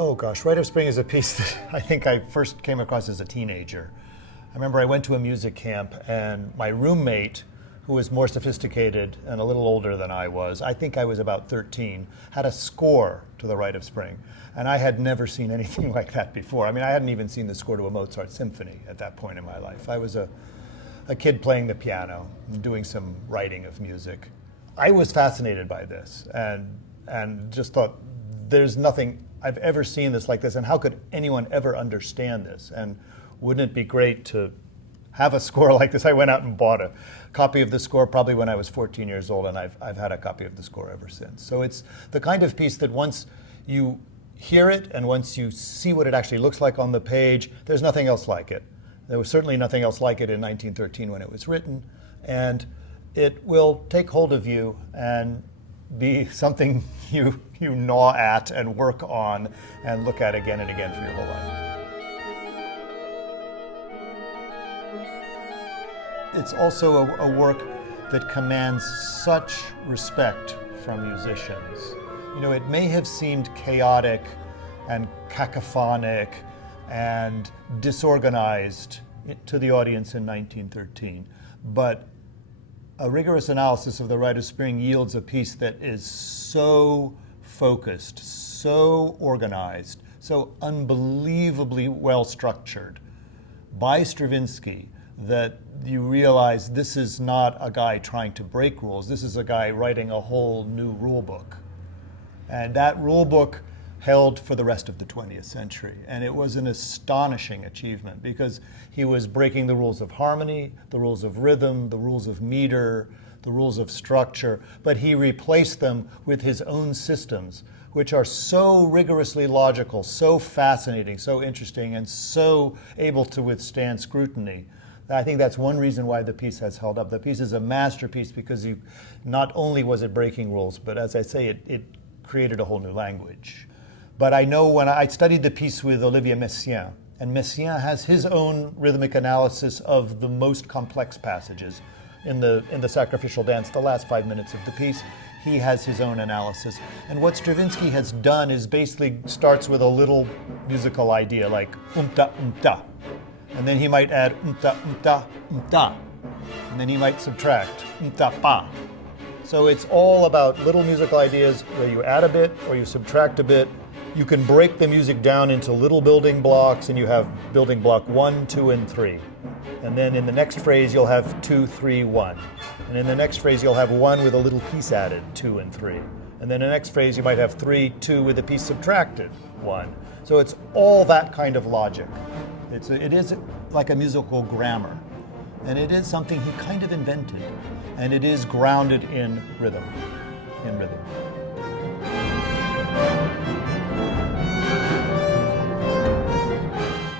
Oh gosh, Rite of Spring is a piece that I think I first came across as a teenager. I remember I went to a music camp and my roommate, who was more sophisticated and a little older than I was, I think I was about 13, had a score to the Rite of Spring. And I had never seen anything like that before. I mean, I hadn't even seen the score to a Mozart symphony at that point in my life. I was a kid playing the piano and doing some writing of music. I was fascinated by this and just thought, there's nothing I've ever seen this like this, and how could anyone ever understand this? And wouldn't it be great to have a score like this? I went out and bought a copy of the score probably when I was 14 years old, and I've had a copy of the score ever since. So it's the kind of piece that once you hear it and once you see what it actually looks like on the page, there's nothing else like it. There was certainly nothing else like it in 1913 when it was written, and it will take hold of you and be something you gnaw at and work on and look at again and again for your whole life. It's also a work that commands such respect from musicians. You know, it may have seemed chaotic and cacophonic and disorganized to the audience in 1913, but a rigorous analysis of the Rite of Spring yields a piece that is so focused, so organized, so unbelievably well structured by Stravinsky that you realize this is not a guy trying to break rules. This is a guy writing a whole new rule book. And that rule book held for the rest of the 20th century. And it was an astonishing achievement because he was breaking the rules of harmony, the rules of rhythm, the rules of meter, the rules of structure, but he replaced them with his own systems, which are so rigorously logical, so fascinating, so interesting, and so able to withstand scrutiny. I think that's one reason why the piece has held up. The piece is a masterpiece because not only was it breaking rules, but as I say, it created a whole new language. But I know when I studied the piece with Olivier Messiaen, and Messiaen has his own rhythmic analysis of the most complex passages in the sacrificial dance, the last 5 minutes of the piece. He has his own analysis. And what Stravinsky has done is basically starts with a little musical idea like umta, umta. And then he might add umta, umta, umta. And then he might subtract umta, pa. So it's all about little musical ideas where you add a bit or you subtract a bit. You can break the music down into little building blocks, and you have building block 1, 2, and 3. And then in the next phrase, you'll have 2, 3, 1. And in the next phrase, you'll have 1 with a little piece added, 2 and 3. And then in the next phrase, you might have 3, 2 with a piece subtracted, 1. So it's all that kind of logic. It is like a musical grammar. And it is something he kind of invented. And it is grounded in rhythm.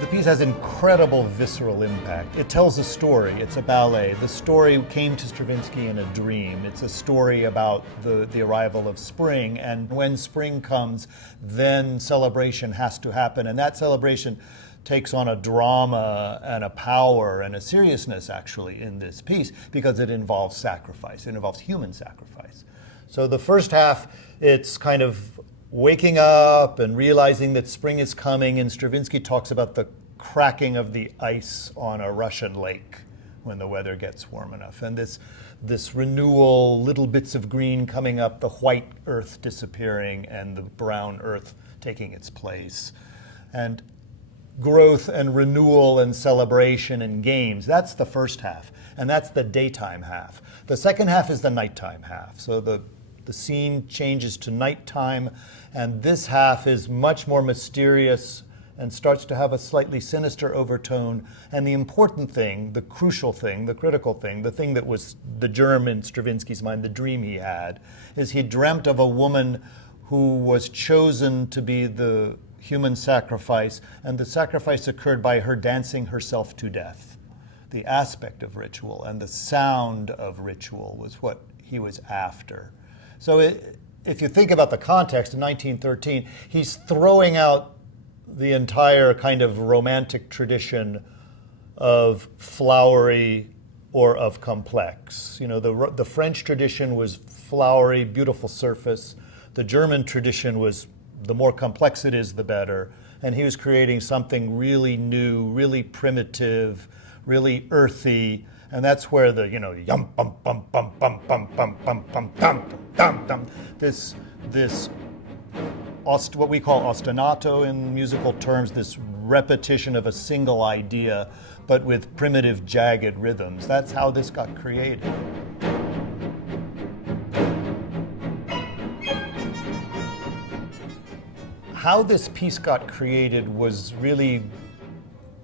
The piece has incredible visceral impact. It tells a story. It's a ballet. The story came to Stravinsky in a dream. It's a story about the arrival of spring, and when spring comes, then celebration has to happen, and that celebration takes on a drama and a power and a seriousness actually in this piece because it involves sacrifice. It involves human sacrifice. So the first half, it's kind of waking up and realizing that spring is coming, and Stravinsky talks about the cracking of the ice on a Russian lake when the weather gets warm enough, and this renewal, little bits of green coming up, the white earth disappearing and the brown earth taking its place, and growth and renewal and celebration and games. That's the first half, and that's the daytime half. The second half is the nighttime half. So the scene changes to nighttime, and this half is much more mysterious and starts to have a slightly sinister overtone. And the important thing, the crucial thing, the critical thing, the thing that was the germ in Stravinsky's mind, the dream he had, is he dreamt of a woman who was chosen to be the human sacrifice, and the sacrifice occurred by her dancing herself to death. The aspect of ritual and the sound of ritual was what he was after. So if you think about the context in 1913, he's throwing out the entire kind of romantic tradition of flowery or of complex. You know, the French tradition was flowery, beautiful surface. The German tradition was the more complex it is, the better. And he was creating something really new, really primitive, really earthy. And that's where the, yum, bum, bum, bum, bum, bum, bum, bum, bum, dum, dum, dum, this what we call ostinato in musical terms, this repetition of a single idea, but with primitive, jagged rhythms. That's how this got created. How this piece got created was really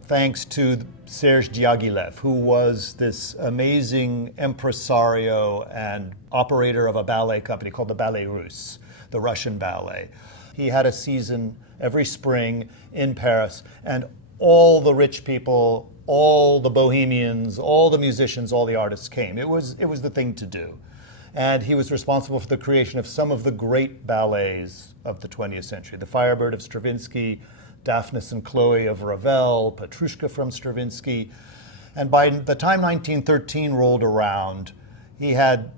thanks to Sergei Diaghilev, who was this amazing impresario and operator of a ballet company called the Ballet Russes, the Russian ballet. He had a season every spring in Paris, and all the rich people, all the bohemians, all the musicians, all the artists came. It was the thing to do. And he was responsible for the creation of some of the great ballets of the 20th century. The Firebird of Stravinsky, Daphnis and Chloe of Ravel, Petrushka from Stravinsky. And by the time 1913 rolled around, he had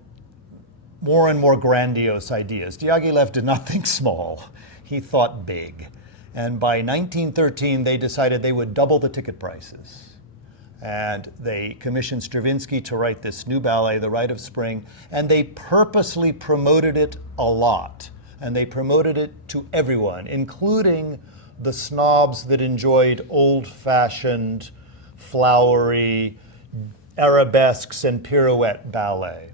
more and more grandiose ideas. Diaghilev did not think small. He thought big. And by 1913, they decided they would double the ticket prices. And they commissioned Stravinsky to write this new ballet, The Rite of Spring, and they purposely promoted it a lot. And they promoted it to everyone, including the snobs that enjoyed old-fashioned, flowery arabesques and pirouette ballet.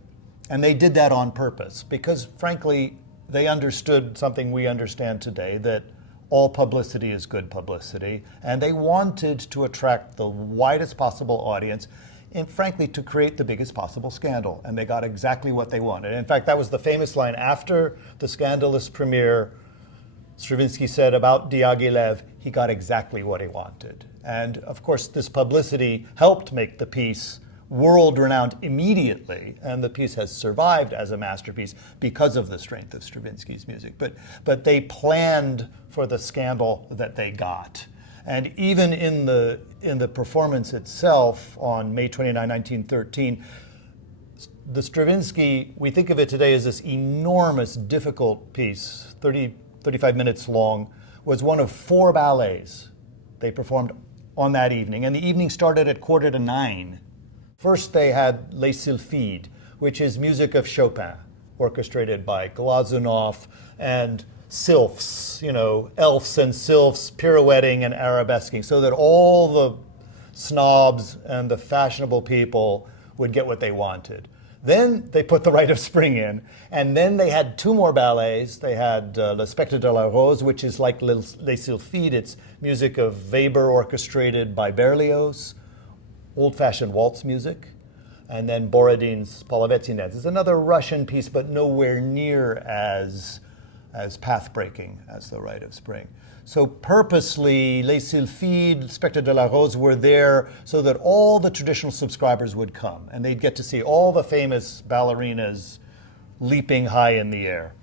And they did that on purpose because, frankly, they understood something we understand today, that all publicity is good publicity, and they wanted to attract the widest possible audience and, frankly, to create the biggest possible scandal. And they got exactly what they wanted. In fact, that was the famous line after the scandalous premiere. Stravinsky said about Diaghilev, he got exactly what he wanted. And of course, this publicity helped make the piece world-renowned immediately, and the piece has survived as a masterpiece because of the strength of Stravinsky's music. But they planned for the scandal that they got. And even in the performance itself on May 29, 1913, the Stravinsky, we think of it today as this enormous, difficult piece, 35 minutes long, was one of 4 ballets they performed on that evening. And the evening started at 8:45. First, they had Les Sylphides, which is music of Chopin, orchestrated by Glazunov, and sylphs, elves and sylphs pirouetting and arabesquing, so that all the snobs and the fashionable people would get what they wanted. Then they put the Rite of Spring in, and then they had 2 more ballets. They had Le Spectre de la Rose, which is like Les Sylphides. It's music of Weber orchestrated by Berlioz, old-fashioned waltz music, and then Borodin's Polyrhythms. It's another Russian piece, but nowhere near as path-breaking as the Rite of Spring. So purposely, Les Sylphides, Spectre de la Rose were there so that all the traditional subscribers would come, and they'd get to see all the famous ballerinas leaping high in the air.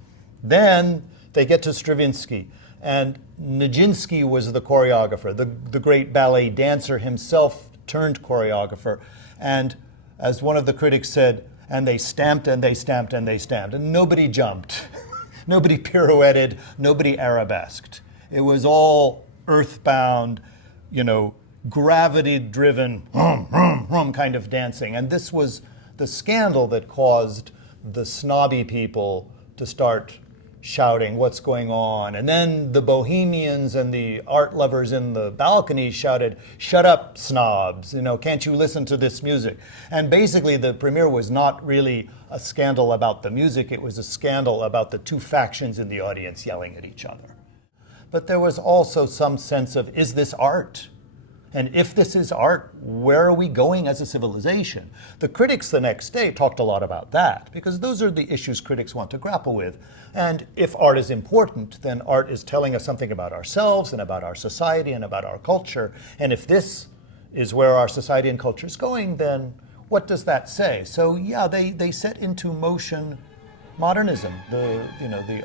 Then they get to Stravinsky, and Nijinsky was the choreographer, the great ballet dancer himself turned choreographer. And as one of the critics said, and they stamped and they stamped and they stamped, and nobody jumped. Nobody pirouetted, nobody arabesqued. It was all earthbound, gravity-driven, kind of dancing. And this was the scandal that caused the snobby people to start shouting, what's going on? And then the bohemians and the art lovers in the balcony shouted, shut up, snobs, can't you listen to this music? And basically the premiere was not really a scandal about the music, it was a scandal about the 2 factions in the audience yelling at each other. But there was also some sense of, is this art? And if this is art, where are we going as a civilization? The critics the next day talked a lot about that, because those are the issues critics want to grapple with. And if art is important, then art is telling us something about ourselves and about our society and about our culture. And if this is where our society and culture is going, then what does that say? So yeah, they set into motion modernism. The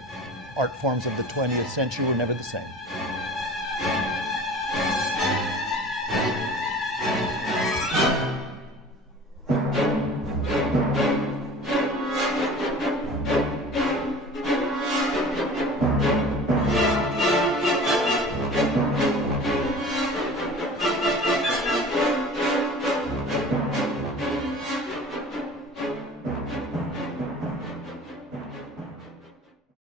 art forms of the 20th century were never the same.